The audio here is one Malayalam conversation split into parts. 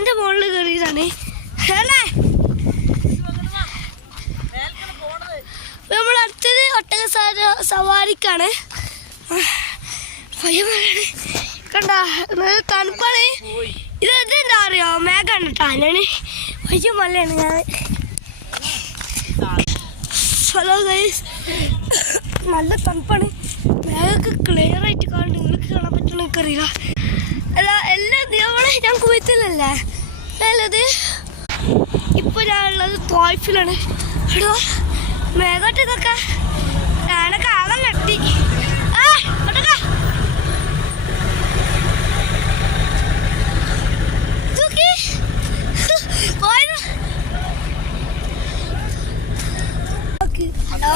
മലന്റെ മുകളിൽ കയറിയതാണ് അല്ലേ. നമ്മൾ അടുത്തത് ഒട്ടക സവാരിക്കാണ്. കണ്ട തണുപ്പാണ്. ഇത് എന്താ അറിയോ, മേഘാണ് കേട്ടോ. ഞാന് വലിയ മലയാണ്. ഹലോ ഗൈസ്, നല്ല തണുപ്പാണ്. മേഘൊക്കെ ക്ലിയർ ആയിട്ട് കാണുന്നുണ്ട്. നിങ്ങൾക്ക് കാണാൻ പറ്റുന്ന എനിക്കറിയില്ല. അല്ല എല്ലാം ഞാൻ കുവൈത്തിലല്ലേ അല്ലത്. ഇപ്പൊ ഞാനുള്ളത് തോയ്ഫിലാണ്. എടോ മേഘോട്ട് ഇതൊക്കെ ഞാനൊക്കെ ആകെ നട്ടി. ഹലോ,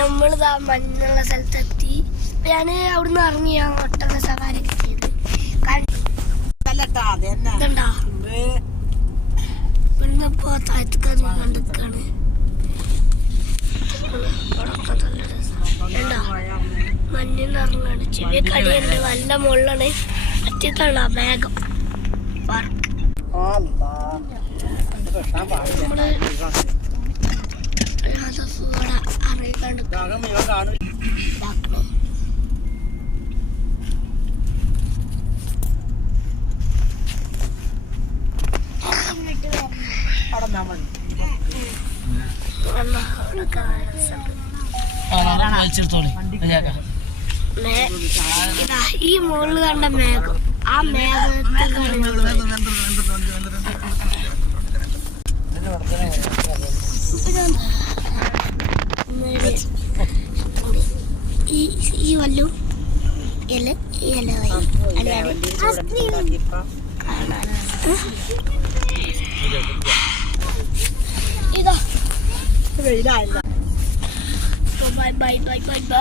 നമ്മളിതാ മഞ്ഞുള്ള സ്ഥലത്തെത്തി. ഞാൻ അവിടുന്ന് ഇറങ്ങിയ ഒട്ടക സവാരി ചെയ്ത് ഇവിടുന്നപ്പോ താഴത്തേക്ക് കണ്ടിക്കാണ്. മഞ്ഞിന്ന് ഇറങ്ങാണ്. ചെറിയ കടിയുണ്ട്, നല്ല മുള്ളാണ്. അറ്റത്താണ് മേഘം. ഈ മുകളിൽ കണ്ട മേഘം, ആ മേഘത്തിൽ ഈ വല്ലു ഇതാ. Bye bye bye bye bye.